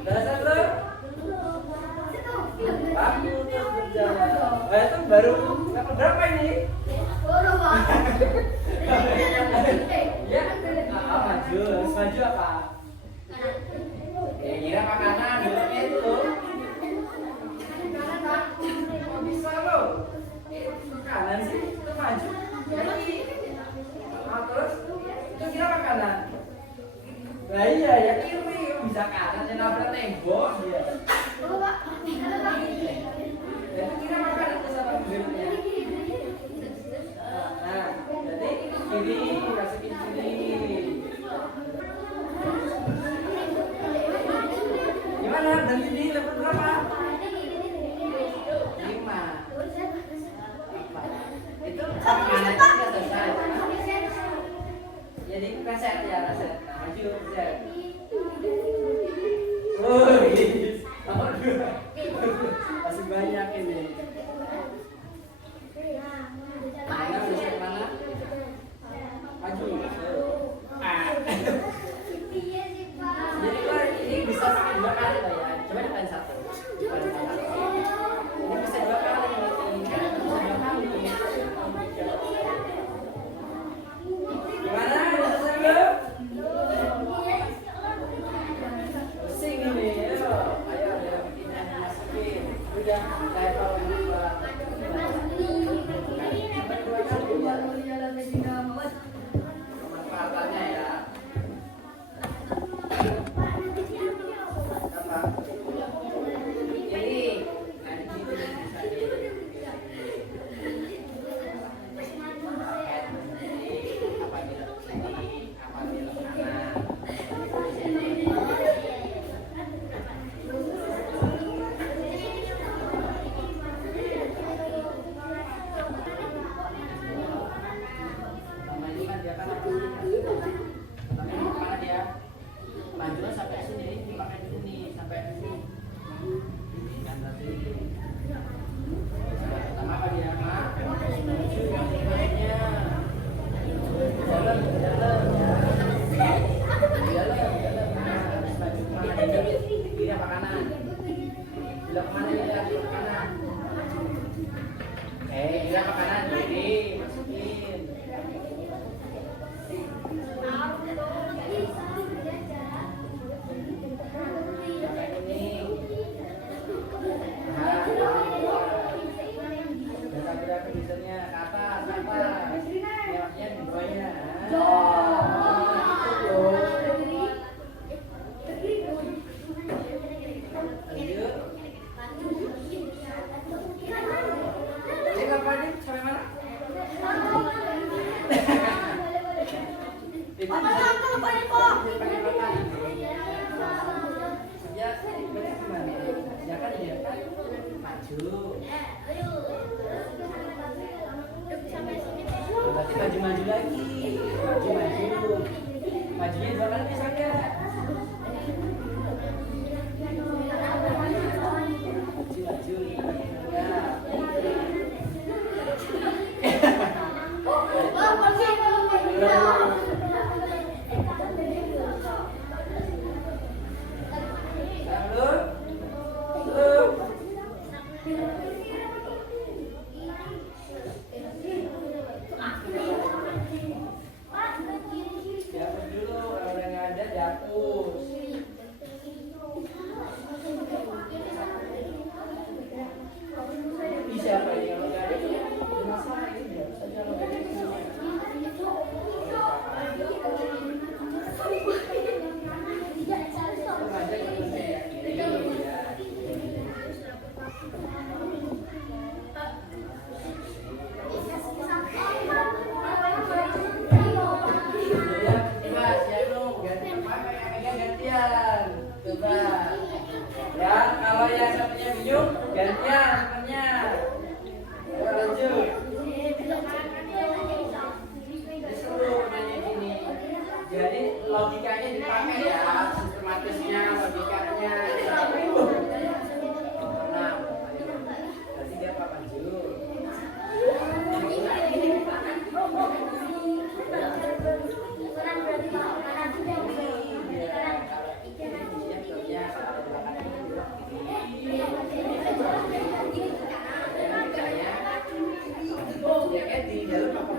Dasar lo, aku terus berjalan. Itu baru level berapa ini? Ya, maju, harus maju apa? Kira makanan, bilangnya itu. Oh, bisa lo. Kanan sih, itu maju. Nah, terus itu kira makanan. Nah iya, ya kiri bisa kanan, yang nabrak tembok dia. Ya itu kira makanan itu sama bilangnya. Nah, jadi kiri, masukin kiri. Gimana? Berhenti di level berapa? 5. Itu makanan itu sudah selesai. Jadi reset ya, reset. Nah, maju reset. Oh, nomor 2. Masih banyak ini. Mana reset mana? Maju. Jadi kalau ini bisa pakai 2 kali Pak ya. Coba tekan 1. Ini bisa 2 kali. Gimana? Udah selesai belum? Pusing ini. Ayo bikinnya masukin. Udah level 2. Pemanfaatannya ya. Majulah sampai sini, dipakai dulu nih sampai sini. Kan tadi. Pertama apa dia? Maju yang lainnya. Jalan ya. Jalan. Harus maju kemana ini? Kiri apa kanan? Bilang kemana ya? Bilang kanan. Kiri apa kanan? Kiri. Masukin. Berarti maju-maju lagi, maju-maju, majunya 2 kali bisa nggak? Maju-maju. gantian temennya. Ayo lanjut. Disuruh nanya gini. Jadi logikanya dipakai ya, sistematisnya, logikanya. Nah, berarti dia papan julu. Di dalam papan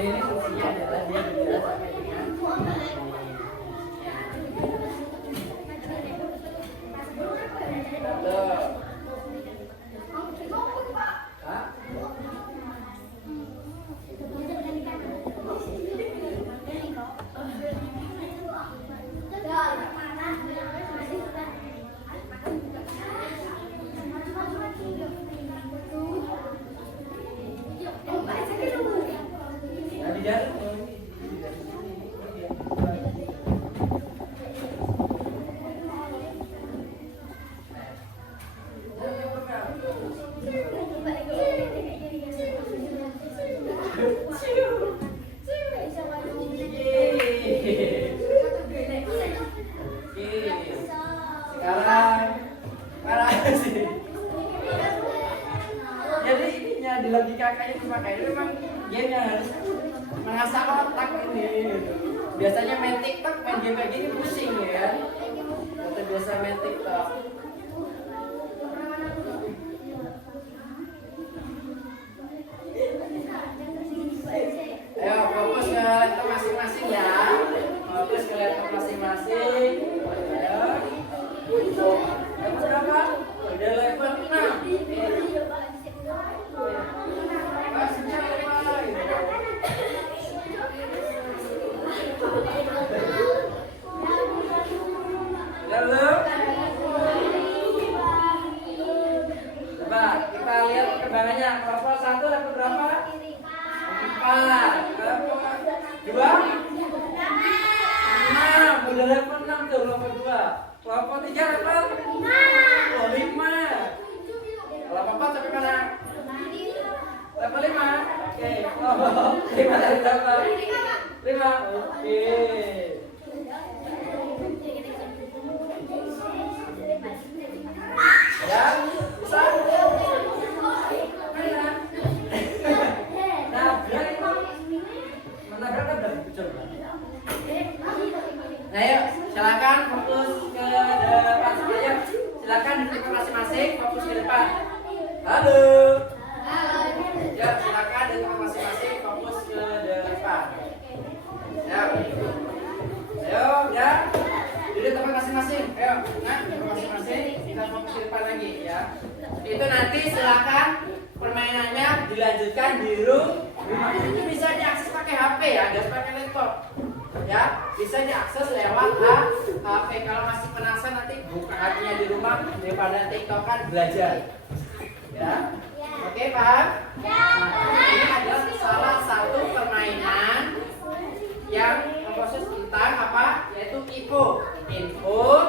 ini fungsinya adalah dia berjalan sampai dengan jadi ininya di logika kakaknya dipakai memang game yang harus mengasah otak ini. Biasanya main TikTok, main game kayak gini pusing ya. Atau biasa main TikTok. Ayo fokus ke laptop masing-masing ya. Fokus ke laptop masing-masing. Ayo. Level berapa? Udah level 6. Masnya apa? Lalu coba kita lihat perkembangannya. Kelompok 1 level berapa? 4. Kelompok 2? 6. Udah level 6 tuh kelompok 2. Kelompok 3 level? 5. Kelompok 4 sampai mana? Level 5. Oke. Kelompok 5 dari berapa? 5. Oke. Ya, bisa. Nah, yuk, silakan fokus ke depan semuanya. Silakan duduk masing-masing, fokus ke depan. Halo. Ya, silakan duduk masing-masing, fokus ke depan. Ya. Ayo, ya. Duduk tempat masing-masing. Ayo, nah, tempat masing-masing. Kita fokus ke depan lagi, ya. Itu nanti silakan permainannya dilanjutkan di rumah. Ini bisa diakses pakai HP ya, nggak pakai laptop. Ya, bisa diakses lewat HP. Kalau masih penasaran nanti buka HP-nya di rumah daripada TikTokan belajar. Ya. Oke, paham? Nah, ini adalah salah satu permainan yang memproses tentang apa? Yaitu input,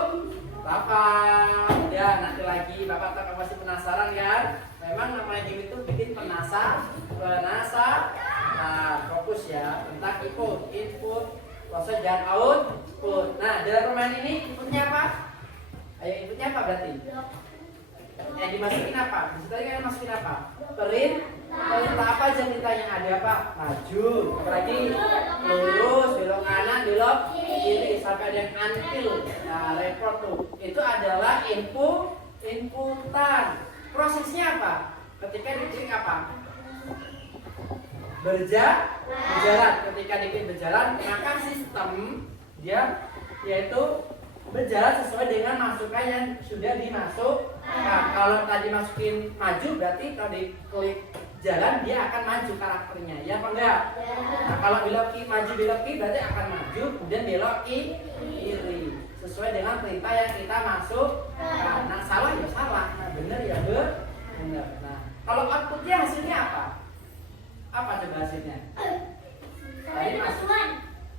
Bapak. Ya, nanti lagi Bapak tak masih penasaran kan? Memang namanya game itu bikin penasaran. Nah, fokus ya tentang input, proses dan output. Nah, dalam permainan ini inputnya apa? Ayo, inputnya apa berarti? Yang dimasukin apa? Tadi kan masukin apa? Perintah apa aja? aja perintahnya? Ada apa? Maju, apalagi lurus, belok kanan, belok kiri, sampai ada yang until. Nah, report tuh. Itu adalah inputan. Prosesnya apa? Ketika diklik apa? Berjalan. Ketika diklik berjalan, maka sistem dia yaitu berjalan sesuai dengan masukan yang sudah dimasukkan. Kalau tadi masukin maju, berarti kalau diklik jalan dia akan maju karakternya, ya apa enggak? Nah, kalau belok maju belok kiri berarti akan maju, kemudian belok kiri sesuai dengan perintah yang kita masuk. Nah, salah ya salah, nah, benar ya benar. Nah, kalau outputnya hasilnya apa? Apa coba hasilnya? Tadi masukan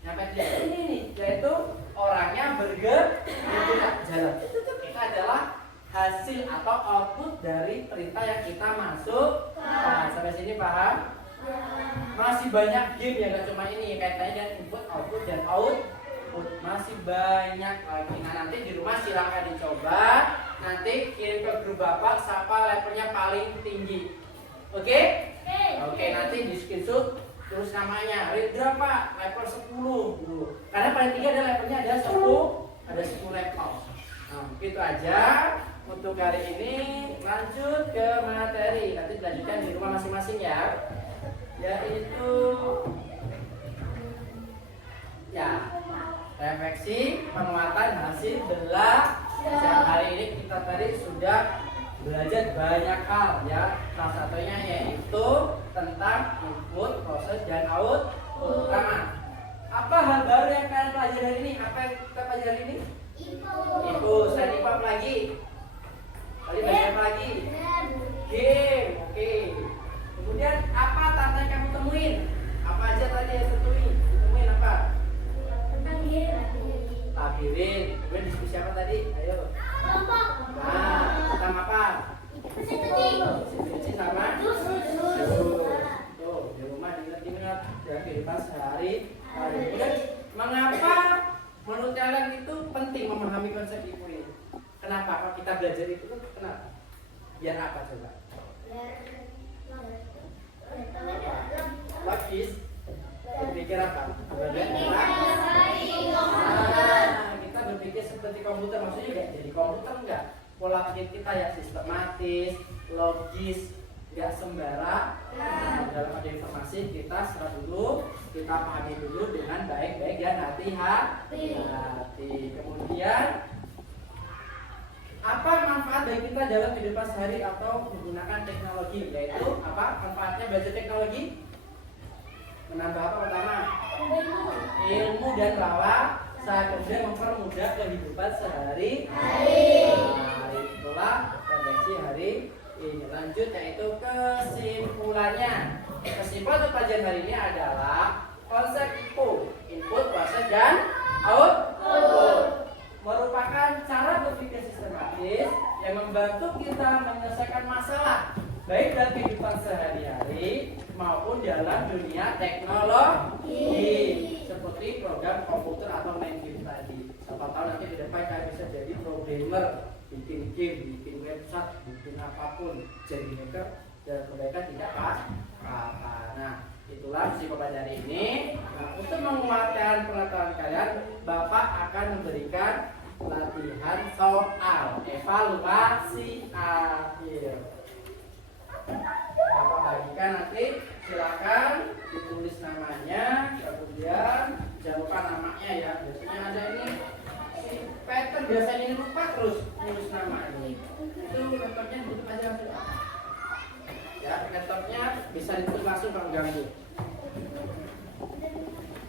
nyampe di sini nih, yaitu orangnya bergerak jalan. Itu adalah hasil atau output dari perintah yang kita masuk. Nah, sampai sini paham? Masih banyak game ya, gak cuma ini kaitannya dengan input, output dan output. Masih banyak lagi. Nah, nanti di rumah silakan dicoba. Nanti kirim ke grup Bapak siapa levelnya paling tinggi. Oke? Oke, nanti di screenshot terus namanya Redra Pak, level 10 dulu. Karena paling tinggi ada levelnya ada 10 level. Nah, gitu aja untuk hari ini. Lanjut ke materi. Nanti dilanjutkan di rumah masing-masing ya. Yaitu refleksi penguatan hasil belajar. Hari ini kita tadi sudah belajar banyak hal ya. Salah satunya yaitu tentang input, proses dan output. Pertama, apa hal baru yang kalian pelajari hari ini? Apa yang kita pelajari ini? Input. Selain input apa lagi? Tadi belajar apa lagi? Game. Oke. Kemudian apa tantangan yang kamu temuin? Apa aja tadi yang temuin apa? Tentang game. Labirin. Kemudian diskusi apa tadi? Ayo. Nah, tentang apa? Diskusi sama tuh di rumah diingat-ingat dalam kehidupan sehari-hari. Kemudian mengapa menurut kalian itu penting memahami konsep IPU ini? Kenapa? Kalau kita belajar itu kenapa? Biar apa coba? Logis. Berpikir apa? Kita berpikir seperti komputer, maksudnya enggak jadi komputer enggak. Pola pikir kita ya sistematis, logis, enggak sembarang. Dalam ada informasi kita serap dulu, kita pahami dulu dengan baik-baik dan hati-hati. Kemudian apa manfaat bagi kita dalam kehidupan sehari atau menggunakan teknologi? Yaitu apa manfaatnya belajar teknologi? Menambah apa pertama? Ilmu dan wawasan, kemudian mempermudah kehidupan sehari-hari. Itulah refleksi hari ini. Lanjut yaitu kesimpulannya. Kesimpulan untuk pelajaran hari ini adalah konsep IPU, input, proses dan output, merupakan cara berpikir sistematis yang membantu kita menyelesaikan masalah baik dalam kehidupan sehari-hari maupun dalam dunia teknologi seperti program komputer atau main game tadi. Siapa tahu nanti ke depan kalian bisa jadi programmer, bikin game, bikin website, bikin apapun, jadi hacker dan mereka tidak apa-apa. Nah, itulah si pembelajaran ini. Nah, untuk menguatkan pengetahuan kalian, Bapak akan memberikan latihan soal evaluasi akhir. Bapak bagikan nanti, silakan ditulis namanya, kemudian jangan lupa namanya ya. Biasanya ada ini si Peter biasanya ini lupa terus nulis nama ini. Itu laptopnya ditutup aja langsung. Ya, laptopnya bisa ditutup langsung kalau ganggu.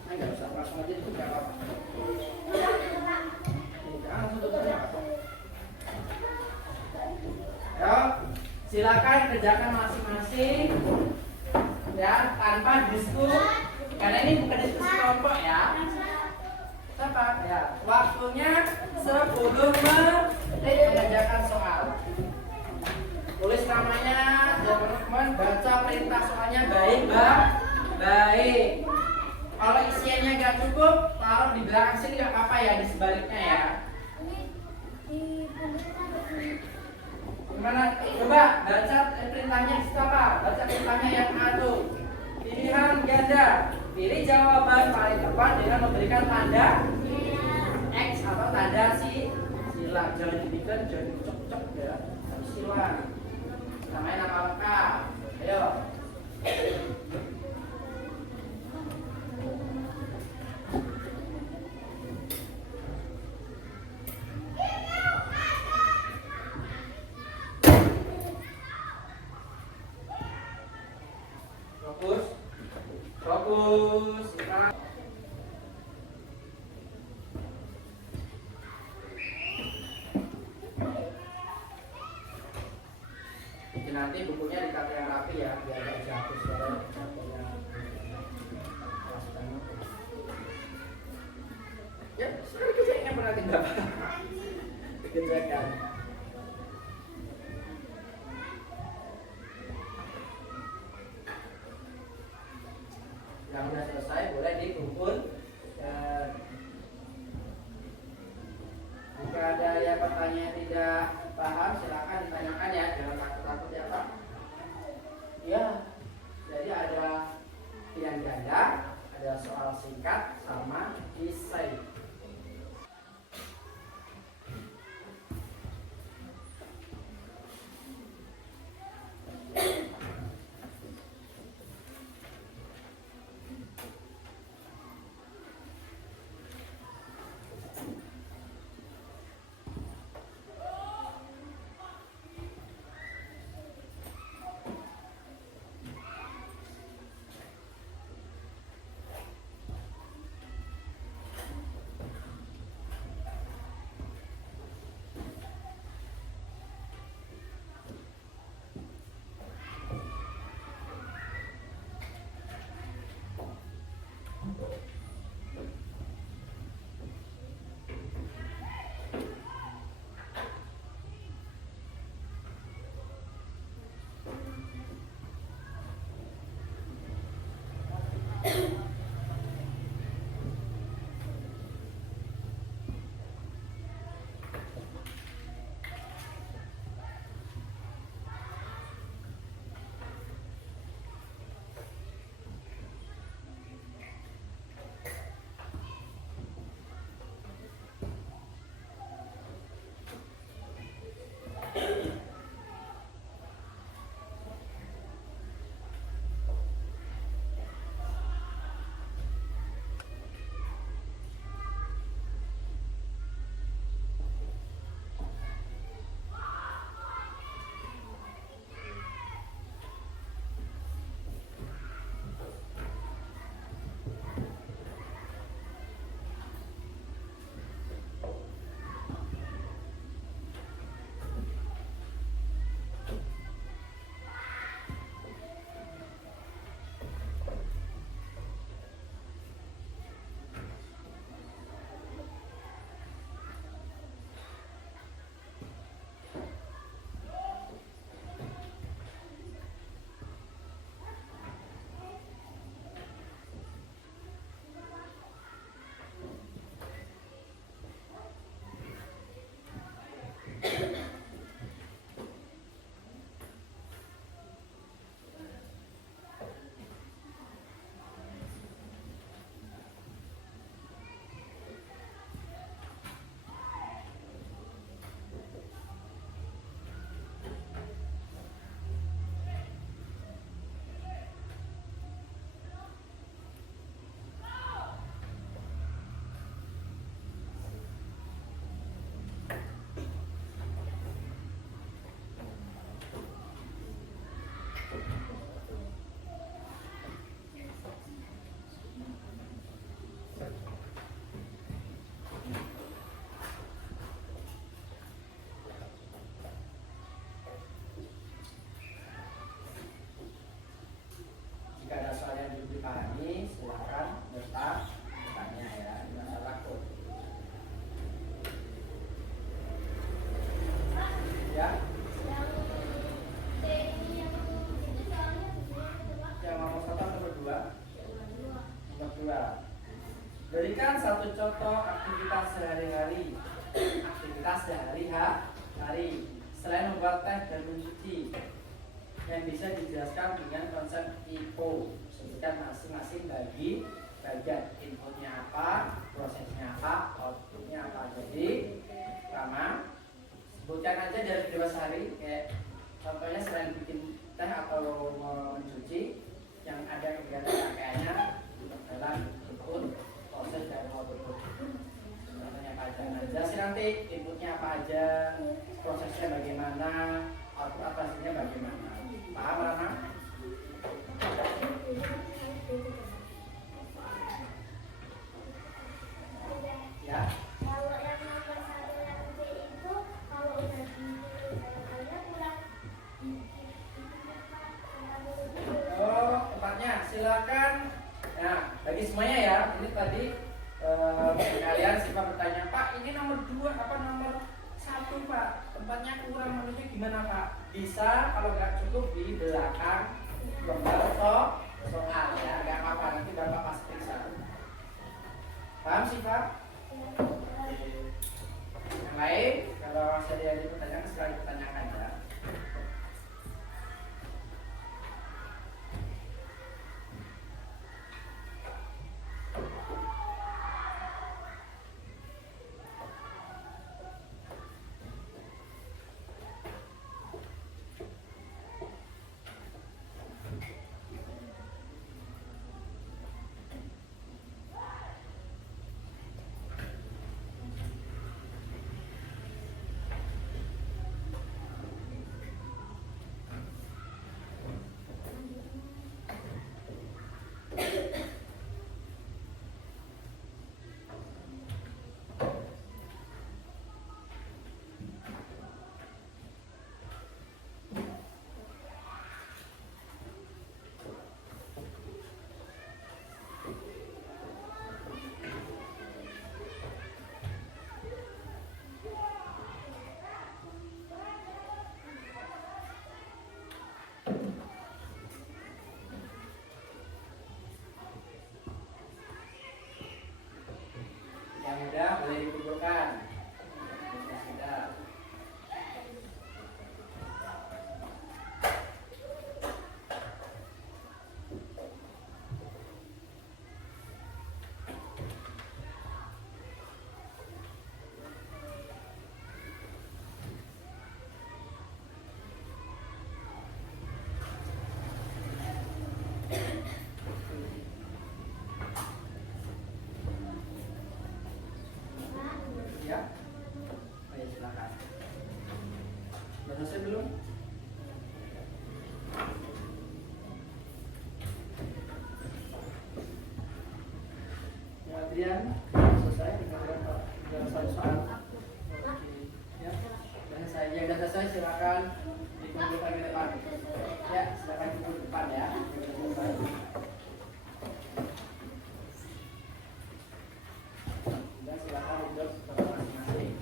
Nah, nggak usah langsung aja ditutup nggak apa-apa. Jangan tutupnya apa. Ya, silakan kerjakan masing-masing ya tanpa diskusi. Karena ini bukan diskusi kelompok ya. Siapa? Ya, waktunya 10 menit mengerjakan soal. Tulis namanya, teman-teman baca perintah soalnya baik. Kalau isiannya nggak cukup, taruh di belakang sini nggak apa-apa ya, di sebaliknya ya. Gimana? Coba baca perintahnya apa? Baca perintahnya yang A tuh. Pilih jawaban paling tepat dengan memberikan tanda X atau tanda silang. Jangan dibikin, jangan dicocok ya. Tapi silang. Namanya nama lengkap. Ayo. Fokus. Fokus. Nanti bukunya ditata yang rapi ya, biar nggak jatuh soalnya ya, sekali kerjain yang pernah tidak kerjakan. Yang sudah selesai boleh dikumpul. Jika ada yang pertanyaan tidak paham, silakan ditanyakan ya, jangan takut-takut ya Pak. Ya, jadi ada pilihan ganda, ada soal singkat sama esai. dipahami, silakan bertanya ya, masalah kode. Ya. Yang nomor 1 atau nomor 2? Nomor 2. Berikan satu contoh aktivitas sehari-hari. Aktivitas sehari-hari selain membuat teh dan mencuci. yang bisa dijelaskan dengan konsep IO. Sebutkan masing-masing bagi bagian, inputnya apa, prosesnya apa, outputnya apa. Jadi pertama sebutkan aja dari dewasa hari, kayak contohnya selain bikin teh atau mencuci yang ada kegiatan rangkaiannya dalam input, proses, dan output. Contohnya apa aja, nah jelasin nanti inputnya apa aja, prosesnya bagaimana, output hasilnya bagaimana. Paham Rana? Ya. Kalau yang nomor 1 yang B itu kalau udah dipilih pulang. Oh, tempatnya silakan. Nah, bagi semuanya ya, ini tadi kalian sempat bertanya, Pak, ini nomor 2 apa nomor 1 Pak? Tempatnya kurang, menurutnya gimana Pak? Bisa kalau nggak cukup di belakang lembar soal ya, nggak apa-apa, nanti Bapak pas periksa. Paham sih Pak? Yang lain, kalau saya ada pertanyaan sekali pertanyakan ya. Yang udah boleh dikumpulkan. Sudah. Ya. Ayo silakan. Sudah selesai belum? Ya, Adrian, selesai dengan soal. Oke. Ya. Sudah selesai. Yang sudah selesai silakan dikumpulkan ke depan. Ya, silakan kumpul ke depan ya. Dan silakan duduk ke tempat masing-masing.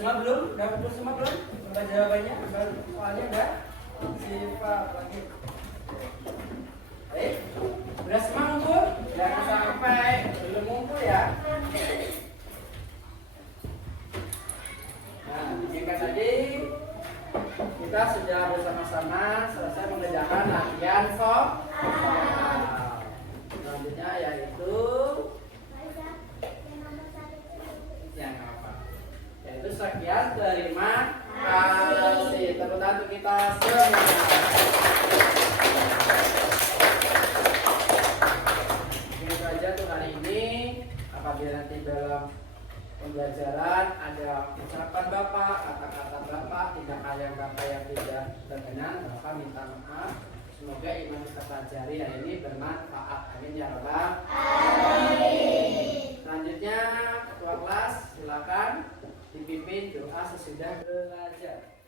semua belum? Udah kumpul semua belum? Coba jawabannya. Soalnya udah sifat lagi. Baik, udah semua ngumpul? Jangan sampai belum ngumpul ya. Nah, jika tadi kita sudah bersama-sama selesai mengerjakan latihan vokal. Selanjutnya yaitu yang apa? Yaitu sekian, terima kasih. Tepuk tangan untuk kita semua. Begitu aja tuh hari ini. Apabila nanti dalam pembelajaran ada ucapan Bapak, kata-kata Bapak, tindakan yang Bapak yang tidak berkenan, Bapak minta maaf. Semoga iman kita pelajari hari ini bermanfaat. Amin ya Rabbal alamin. Selanjutnya ketua kelas silakan dipimpin doa sesudah belajar.